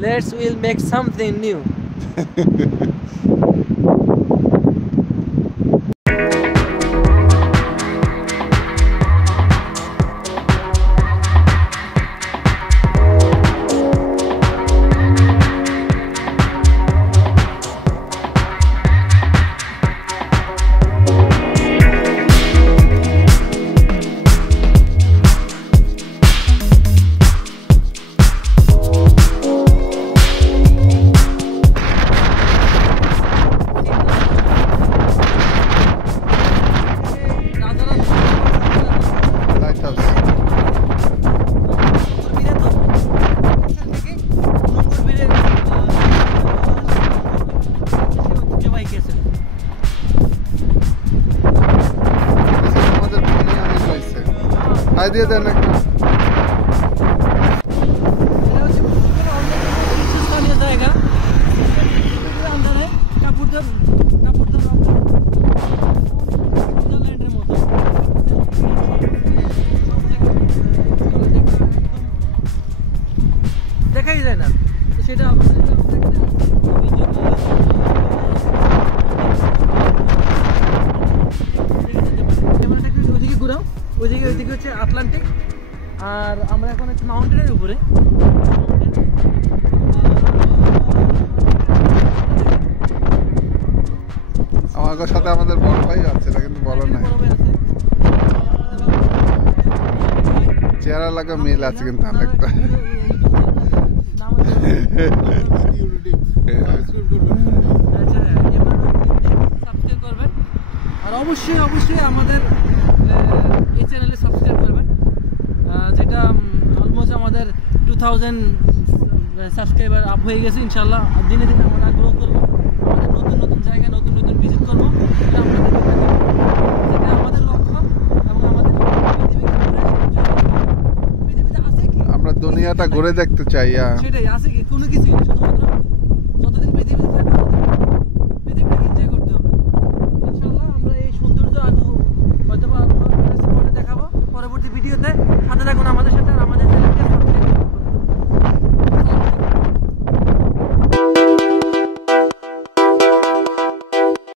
Let's will make something new. দিয়ে দেন একটা জায়গা কাপুরদার ল্যান্ডের মতো দেখাই যায় না তো সেটা ওইদিকে ঘুরাও ওইদিকে হচ্ছে আটলান্টিক আর আমরা এখন হচ্ছে মাউন্টেনের উপরে আমার সাথে আমাদের বড় ভাই আছে না কিন্তু বড় নাই চেহারা লাগা মিল আছে কিন্তু অনেকটা আর অবশ্যই আমাদের এই চ্যানেলে সাবস্ক্রাইব করবেন যেটা অলমোস্ট আমাদের 2000 সাবস্ক্রাইবার আপ হয়ে গেছে ইনশাআল্লাহ দিনে দিনে আমরা গ্রো করব আমাদের নতুন জায়গা নতুন ভিজিট করব এটা আমাদের লক্ষ্য এবং আমাদের পৃথিবীতে আছে কি আমরা দুনিয়াটা ঘুরে দেখতে চাই সেটাই আছে কি কোনো কিছুই না শুধুমাত্র যতদিন পৃথিবীতে থাকবে পৃথিবীটাকে এনজয় করতে হবে ইনশাআল্লাহ আমরা এই সৌন্দর্য হয়তো বা স্পটে দেখাবো পরবর্তী ভিডিওতে সাথে থাকুন আমাদের সাথে আর আমাদের চ্যানেল